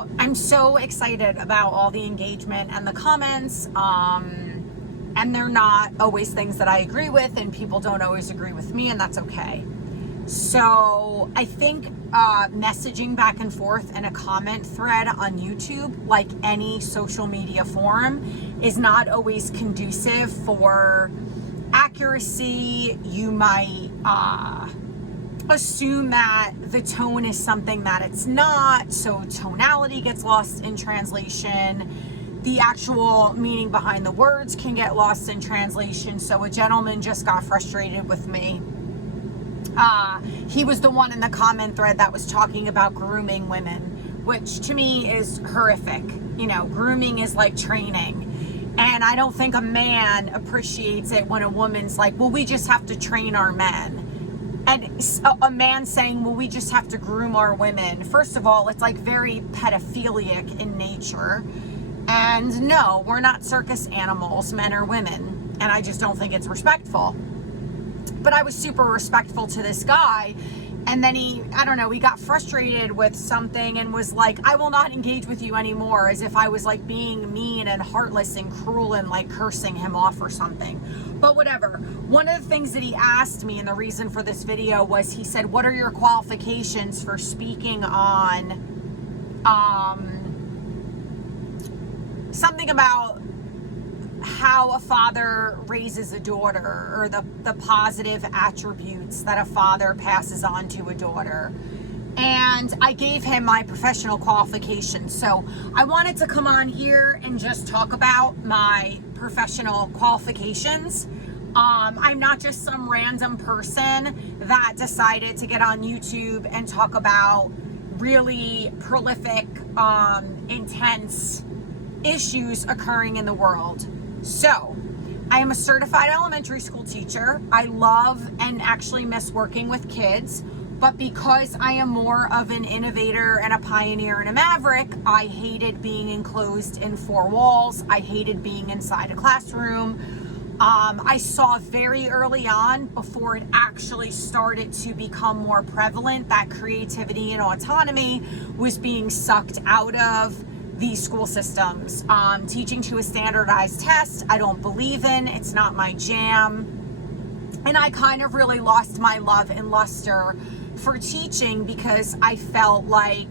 So I'm so excited about all the engagement and the comments. And they're not always things that I agree with, and people don't always agree with me, and that's okay. So I think messaging back and forth in a comment thread on YouTube, like any social media forum, is not always conducive for accuracy. You might assume that the tone is something that it's not, so tonality gets lost in translation. The actual meaning behind the words can get lost in translation. So a gentleman just got frustrated with me. He was the one in the comment thread that was talking about grooming women, which to me is horrific. You know, grooming is like training. And I don't think a man appreciates it when a woman's like, well, we just have to train our men. And a man saying, well, we just have to groom our women. First of all, it's like very pedophilic in nature. And no, we're not circus animals, men or women. And I just don't think it's respectful. But I was super respectful to this guy. And then he got frustrated with something and was like, I will not engage with you anymore, as if I was like being mean and heartless and cruel and like cursing him off or something. But whatever. One of the things that he asked me, and the reason for this video, was he said, what are your qualifications for speaking on something about how a father raises a daughter, or the positive attributes that a father passes on to a daughter. And I gave him my professional qualifications. So I wanted to come on here and just talk about my professional qualifications. I'm not just some random person that decided to get on YouTube and talk about really prolific, intense issues occurring in the world. So, I am a certified elementary school teacher. I love and actually miss working with kids, but because I am more of an innovator and a pioneer and a maverick, I hated being enclosed in four walls. I hated being inside a classroom. I saw very early on, before it actually started to become more prevalent, that creativity and autonomy was being sucked out of these school systems. Teaching to a standardized test, I don't believe in. It's not my jam. And I kind of really lost my love and luster for teaching because I felt like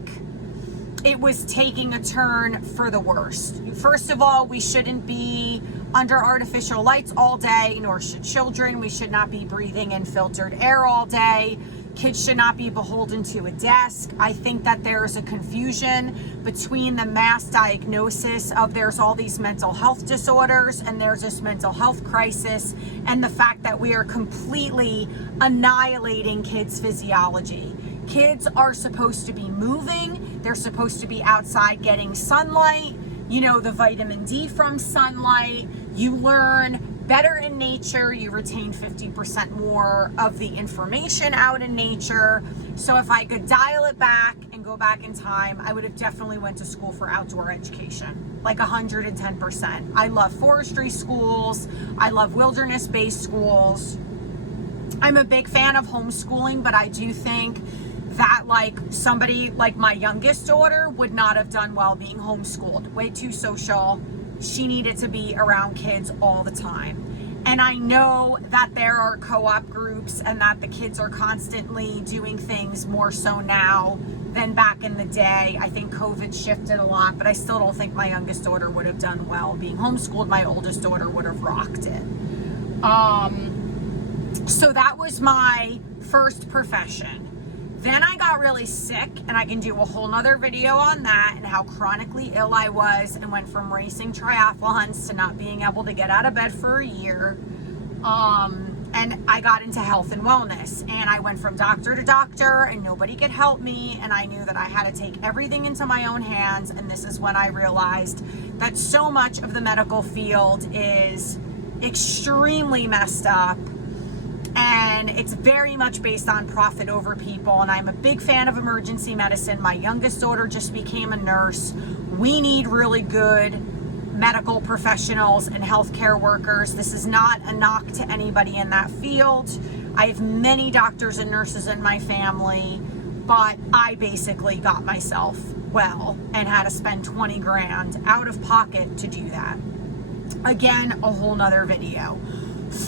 it was taking a turn for the worst. First of all, we shouldn't be under artificial lights all day, nor should children. We should not be breathing in filtered air all day. Kids should not be beholden to a desk. I think that there is a confusion between the mass diagnosis of there's all these mental health disorders and there's this mental health crisis, and the fact that we are completely annihilating kids' physiology. Kids are supposed to be moving. They're supposed to be outside getting sunlight, the vitamin D from sunlight. You learn better in nature. You retain 50% more of the information out in nature. So if I could dial it back and go back in time, I would have definitely went to school for outdoor education, like 110%. I love forestry schools. I love wilderness-based schools. I'm a big fan of homeschooling, but I do think that like somebody like my youngest daughter would not have done well being homeschooled. Way too social. She needed to be around kids all the time. And I know that there are co-op groups and that the kids are constantly doing things more so now than back in the day. I think COVID shifted a lot, but I still don't think my youngest daughter would have done well being homeschooled. My oldest daughter would have rocked it. So that was my first profession. Then I got really sick, and I can do a whole nother video on that and how chronically ill I was, and went from racing triathlons to not being able to get out of bed for a year. And I got into health and wellness, and I went from doctor to doctor and nobody could help me, and I knew that I had to take everything into my own hands. And this is when I realized that so much of the medical field is extremely messed up. And it's very much based on profit over people. And I'm a big fan of emergency medicine. My youngest daughter just became a nurse. We need really good medical professionals and healthcare workers. This is not a knock to anybody in that field. I have many doctors and nurses in my family, but I basically got myself well and had to spend 20 grand out of pocket to do that. Again, a whole nother video.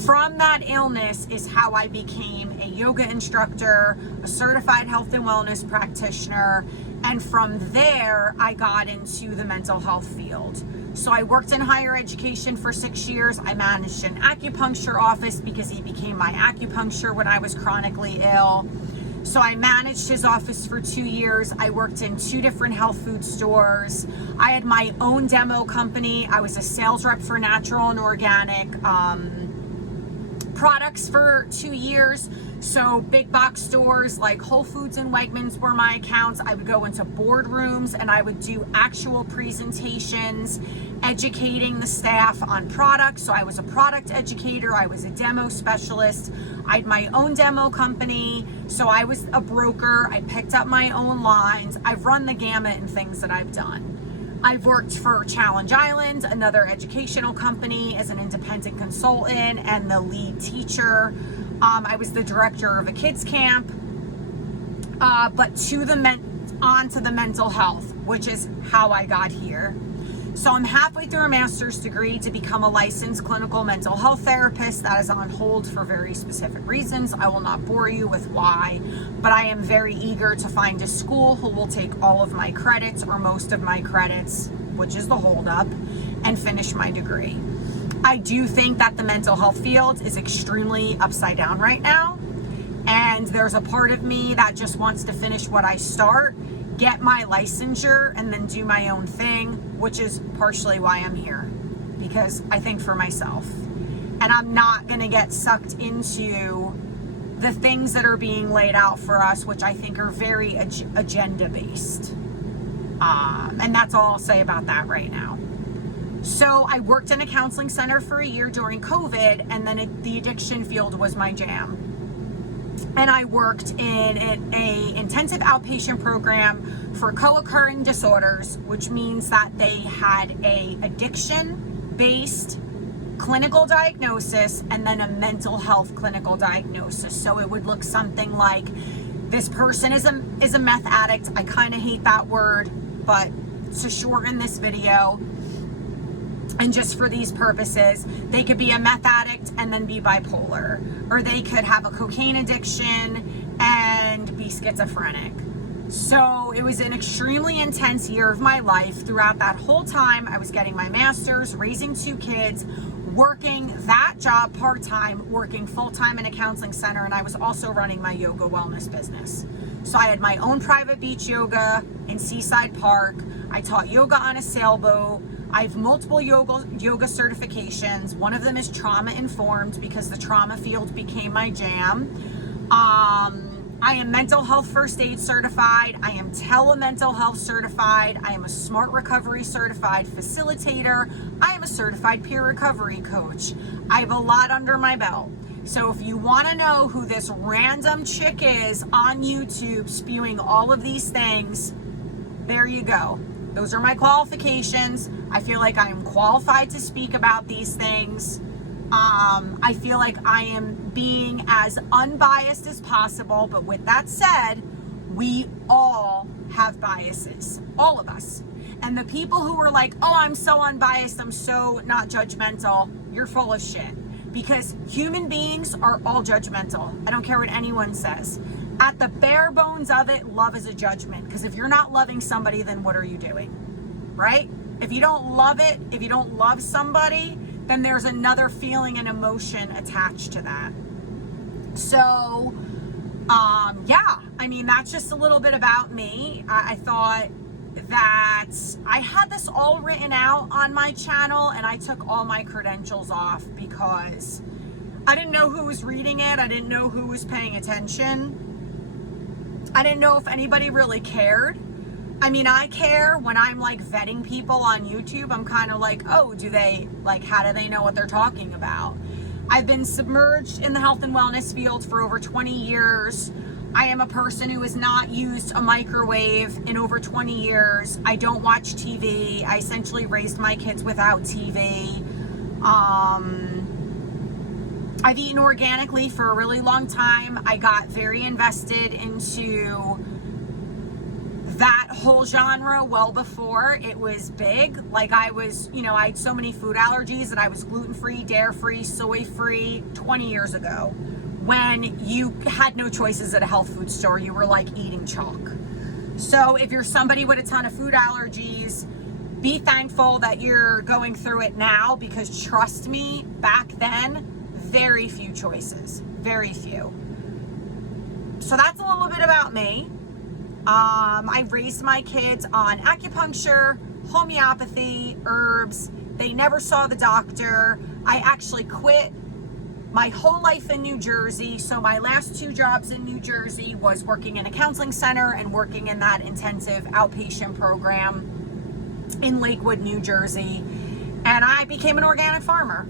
From that illness is how I became a yoga instructor, a certified health and wellness practitioner, and from there I got into the mental health field. So I worked in higher education for 6 years. I managed an acupuncture office because he became my acupuncture when I was chronically ill. So I managed his office for 2 years. I worked in 2 different health food stores. I had my own demo company. I was a sales rep for natural and organic products for 2 years. So big box stores like Whole Foods and Wegmans were my accounts. I would go into boardrooms and I would do actual presentations, educating the staff on products. So I was a product educator. I was a demo specialist. I had my own demo company. So I was a broker. I picked up my own lines. I've run the gamut in things that I've done. I've worked for Challenge Island, another educational company, as an independent consultant and the lead teacher. I was the director of a kids camp, but onto the mental health, which is how I got here. So I'm halfway through a master's degree to become a licensed clinical mental health therapist. That is on hold for very specific reasons. I will not bore you with why, but I am very eager to find a school who will take all of my credits or most of my credits, which is the holdup, and finish my degree. I do think that the mental health field is extremely upside down right now. And there's a part of me that just wants to finish what I start, get my licensure, and then do my own thing, which is partially why I'm here, because I think for myself. And I'm not going to get sucked into the things that are being laid out for us, which I think are very agenda-based. And that's all I'll say about that right now. So I worked in a counseling center for a year during COVID, and then the addiction field was my jam. And I worked in an intensive outpatient program for co-occurring disorders, which means that they had a addiction-based clinical diagnosis and then a mental health clinical diagnosis. So it would look something like, this person is a meth addict. I kind of hate that word, but to shorten this video, and just for these purposes, they could be a meth addict and then be bipolar, or they could have a cocaine addiction and be schizophrenic. So it was an extremely intense year of my life. Throughout that whole time, I was getting my master's, raising 2 kids, working that job part-time, working full-time in a counseling center, and I was also running my yoga wellness business. So I had my own private beach yoga in Seaside Park. I taught yoga on a sailboat. I have multiple yoga certifications. One of them is trauma informed because the trauma field became my jam. I am mental health first aid certified. I am telemental health certified. I am a smart recovery certified facilitator. I am a certified peer recovery coach. I have a lot under my belt. So if you want to know who this random chick is on YouTube spewing all of these things, there you go. Those are my qualifications. I feel like I am qualified to speak about these things. I feel like I am being as unbiased as possible, but with that said, we all have biases, all of us. And the people who are like, oh, I'm so unbiased, I'm so not judgmental, you're full of shit. Because human beings are all judgmental. I don't care what anyone says. At the bare bones of it, love is a judgment. Because if you're not loving somebody, then what are you doing? Right? If you don't love it, if you don't love somebody, then there's another feeling and emotion attached to that. So, yeah, I mean, that's just a little bit about me. I thought that I had this all written out on my channel, and I took all my credentials off because I didn't know who was reading it. I didn't know who was paying attention. I didn't know if anybody really cared. I mean, I care when I'm like vetting people on YouTube. I'm kind of like, oh, do they, like, how do they know what they're talking about? I've been submerged in the health and wellness field for over 20 years. I am a person who has not used a microwave in over 20 years. I don't watch TV. I essentially raised my kids without TV. I've eaten organically for a really long time. I got very invested into that whole genre well before it was big. Like I had so many food allergies that I was gluten-free, dairy-free, soy-free 20 years ago, when you had no choices at a health food store. You were like eating chalk. So if you're somebody with a ton of food allergies, be thankful that you're going through it now, because trust me, back then, very few choices, very few. So that's a little bit about me. I raised my kids on acupuncture, homeopathy, herbs. They never saw the doctor. I actually quit my whole life in New Jersey. So my last 2 jobs in New Jersey was working in a counseling center and working in that intensive outpatient program in Lakewood, New Jersey. And I became an organic farmer.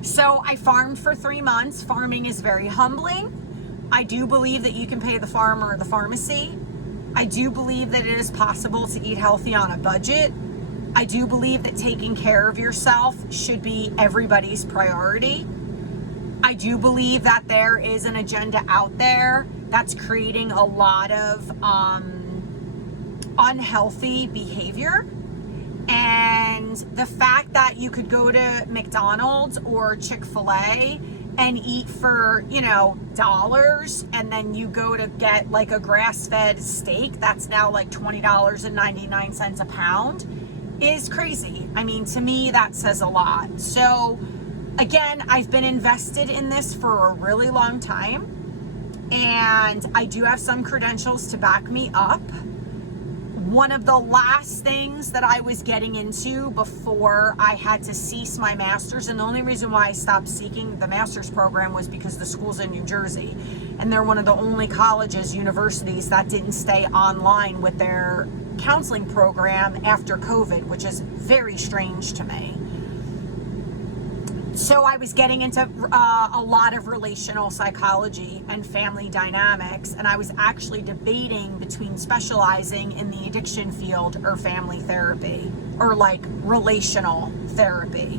So I farmed for 3 months. Farming is very humbling. I do believe that you can pay the farmer or the pharmacy. I do believe that it is possible to eat healthy on a budget. I do believe that taking care of yourself should be everybody's priority. I do believe that there is an agenda out there that's creating a lot of unhealthy behavior. And the fact that you could go to McDonald's or Chick-fil-A and eat for, dollars, and then you go to get like a grass-fed steak that's now like $20.99 a pound is crazy. I mean, to me, that says a lot. So again, I've been invested in this for a really long time, and I do have some credentials to back me up. One of the last things that I was getting into before I had to cease my master's, and the only reason why I stopped seeking the master's program was because the school's in New Jersey, and they're one of the only colleges, universities that didn't stay online with their counseling program after COVID, which is very strange to me. So I was getting into a lot of relational psychology and family dynamics, and I was actually debating between specializing in the addiction field or family therapy, or like relational therapy,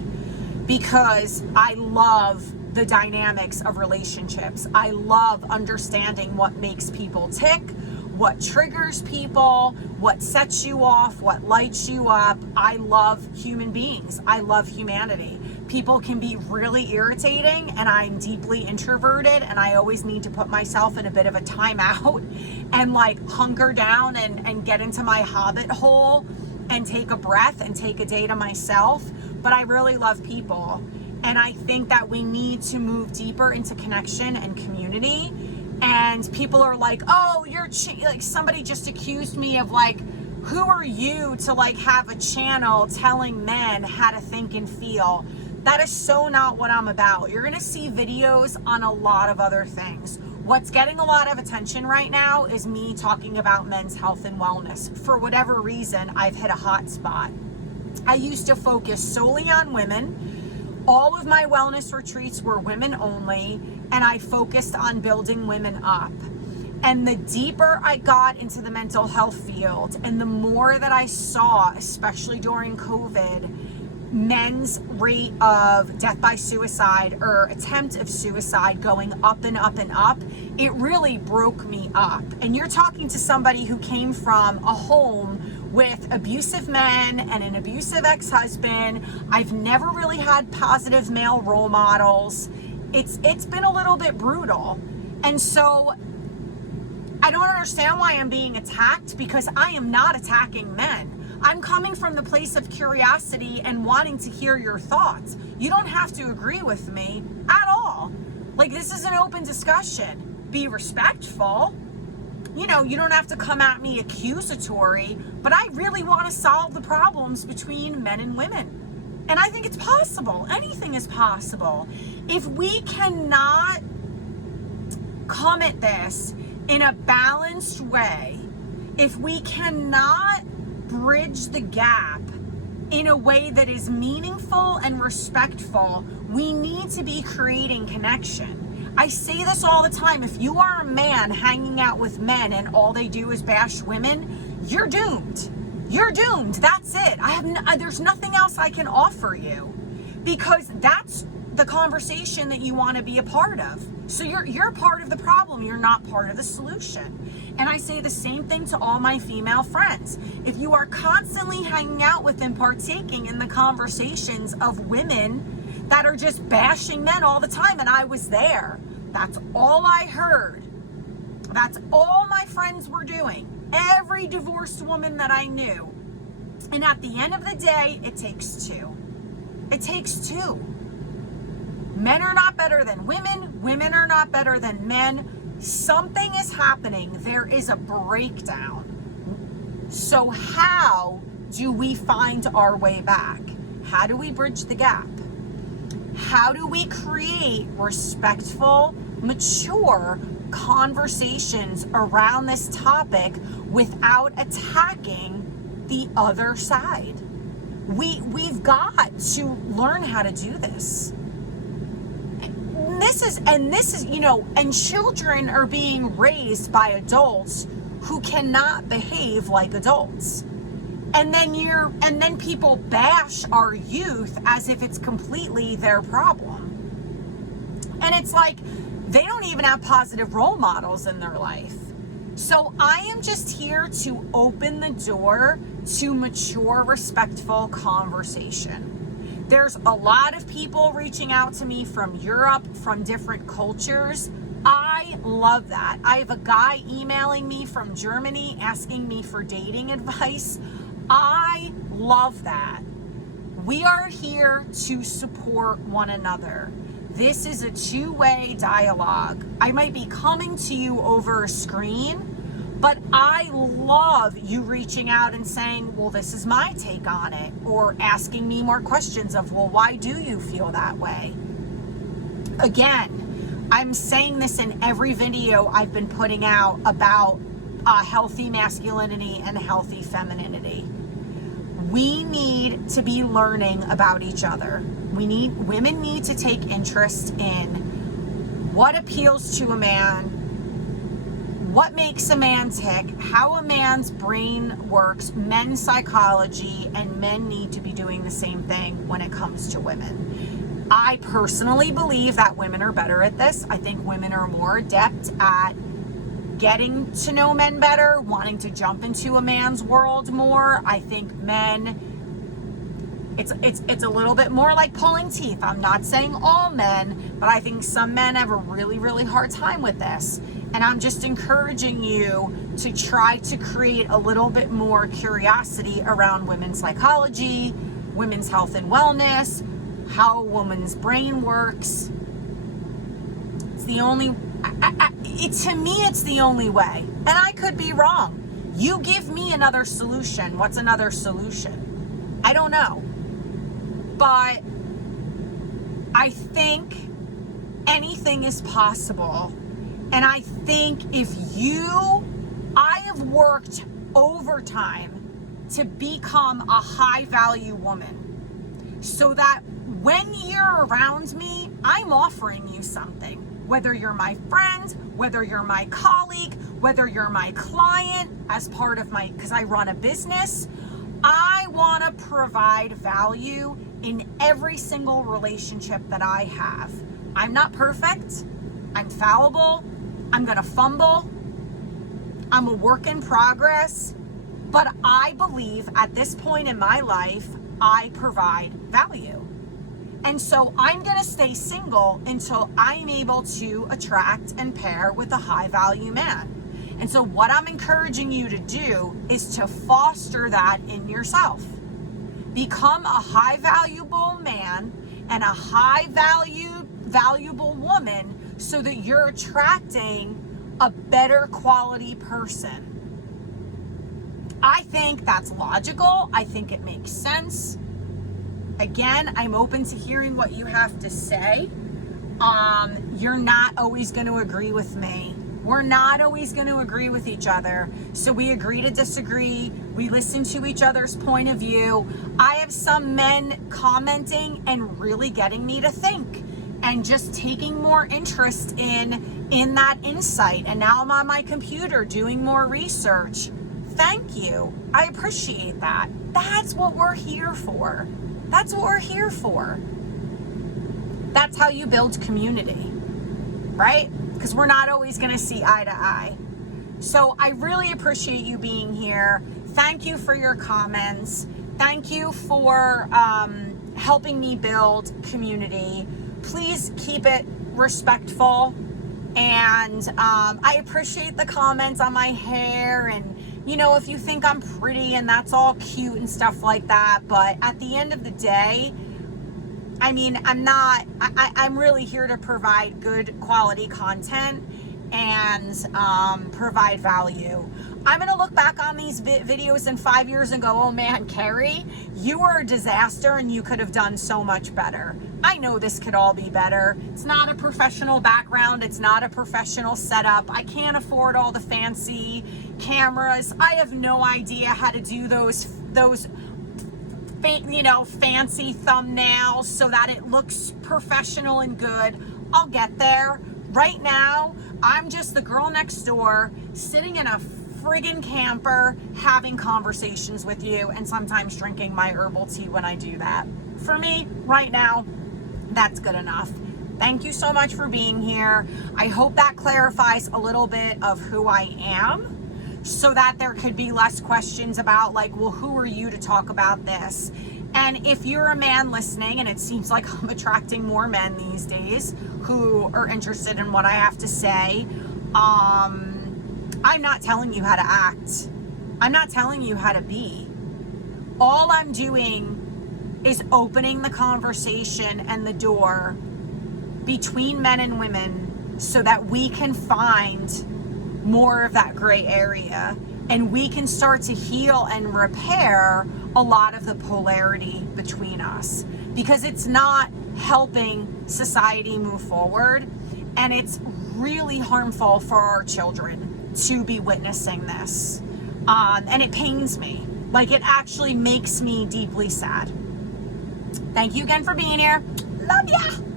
because I love the dynamics of relationships. I love understanding what makes people tick, what triggers people, what sets you off, what lights you up. I love human beings. I love humanity. People can be really irritating, and I'm deeply introverted, and I always need to put myself in a bit of a timeout and like hunker down and get into my hobbit hole and take a breath and take a day to myself. But I really love people, and I think that we need to move deeper into connection and community. And people are like, oh, like somebody just accused me of like, who are you to like have a channel telling men how to think and feel? That is so not what I'm about. You're gonna see videos on a lot of other things. What's getting a lot of attention right now is me talking about men's health and wellness. For whatever reason, I've hit a hot spot. I used to focus solely on women. All of my wellness retreats were women only, and I focused on building women up. And the deeper I got into the mental health field, and the more that I saw, especially during COVID, men's rate of death by suicide or attempt of suicide going up and up and up, it really broke me up. And you're talking to somebody who came from a home with abusive men and an abusive ex-husband. I've never really had positive male role models. It's been a little bit brutal. And so I don't understand why I'm being attacked, because I am not attacking men. I'm coming from the place of curiosity and wanting to hear your thoughts. You don't have to agree with me at all. Like, this is an open discussion. Be respectful. You don't have to come at me accusatory, but I really want to solve the problems between men and women. And I think it's possible. Anything is possible. If we cannot come at this in a balanced way, if we cannot bridge the gap in a way that is meaningful and respectful, we need to be creating connection. I say this all the time. If you are a man hanging out with men and all they do is bash women, you're doomed. You're doomed. That's it. There's nothing else I can offer you, because that's the conversation that you want to be a part of. So you're part of the problem. You're not part of the solution. And I say the same thing to all my female friends. If you are constantly hanging out with and partaking in the conversations of women that are just bashing men all the time, and I was there, that's all I heard. That's all my friends were doing. Every divorced woman that I knew. And at the end of the day, it takes two. It takes two. Men are not better than women. Women are not better than men. Something is happening. There is a breakdown. So how do we find our way back? How do we bridge the gap? How do we create respectful, mature conversations around this topic without attacking the other side? We've got to learn how to do this. This is, and children are being raised by adults who cannot behave like adults. And then people bash our youth as if it's completely their problem. And it's like, they don't even have positive role models in their life. So I am just here to open the door to mature, respectful conversation. There's a lot of people reaching out to me from Europe, from different cultures. I love that. I have a guy emailing me from Germany asking me for dating advice. I love that. We are here to support one another. This is a two-way dialogue. I might be coming to you over a screen, but I love you reaching out and saying, well, this is my take on it, or asking me more questions of, well, why do you feel that way? Again, I'm saying this in every video I've been putting out about healthy masculinity and healthy femininity. We need to be learning about each other. Women need to take interest in what appeals to a man, what makes a man tick, how a man's brain works, men's psychology, and men need to be doing the same thing when it comes to women. I personally believe that women are better at this. I think women are more adept at getting to know men better, wanting to jump into a man's world more. I think men, it's a little bit more like pulling teeth. I'm not saying all men, but I think some men have a really, really hard time with this. And I'm just encouraging you to try to create a little bit more curiosity around women's psychology, women's health and wellness, how a woman's brain works. It's the only, to me, it's the only way. And I could be wrong. You give me another solution. What's another solution? I don't know. But I think anything is possible. And I think I have worked overtime to become a high value woman, so that when you're around me, I'm offering you something. Whether you're my friend, whether you're my colleague, whether you're my client as part of because I run a business, I want to provide value in every single relationship that I have. I'm not perfect. I'm fallible. I'm going to fumble. I'm a work in progress. But I believe at this point in my life, I provide value. And so I'm going to stay single until I'm able to attract and pair with a high value man. And so what I'm encouraging you to do is to foster that in yourself. Become a high valuable man and a high valuable woman, so that you're attracting a better quality person. I think that's logical. I think it makes sense. Again, I'm open to hearing what you have to say. You're not always going to agree with me. We're not always going to agree with each other. So we agree to disagree. We listen to each other's point of view. I have some men commenting and really getting me to think, and just taking more interest in that insight. And now I'm on my computer doing more research. Thank you. I appreciate that. That's what we're here for. That's what we're here for. That's how you build community, right? Because we're not always going to see eye to eye. So I really appreciate you being here. Thank you for your comments. Thank you for helping me build community. Please keep it respectful. And I appreciate the comments on my hair, and you know, if you think I'm pretty and that's all cute and stuff like that, but at the end of the day, I mean, I'm really here to provide good quality content and provide value. I'm going to look back on these videos in 5 years and go, oh man, Carrie, you were a disaster and you could have done so much better. I know this could all be better. It's not a professional background. It's not a professional setup. I can't afford all the fancy cameras. I have no idea how to do those fancy thumbnails so that it looks professional and good. I'll get there. Right now, I'm just the girl next door sitting in a friggin' camper having conversations with you and sometimes drinking my herbal tea when I do that. For me, right now, that's good enough. Thank you so much for being here. I hope that clarifies a little bit of who I am so that there could be less questions about like, well, who are you to talk about this? And if you're a man listening, and it seems like I'm attracting more men these days who are interested in what I have to say, I'm not telling you how to act. I'm not telling you how to be. All I'm doing is opening the conversation and the door between men and women so that we can find more of that gray area and we can start to heal and repair a lot of the polarity between us, because it's not helping society move forward, and it's really harmful for our children to be witnessing this. And it pains me. Like, it actually makes me deeply sad. Thank you again for being here. Love ya.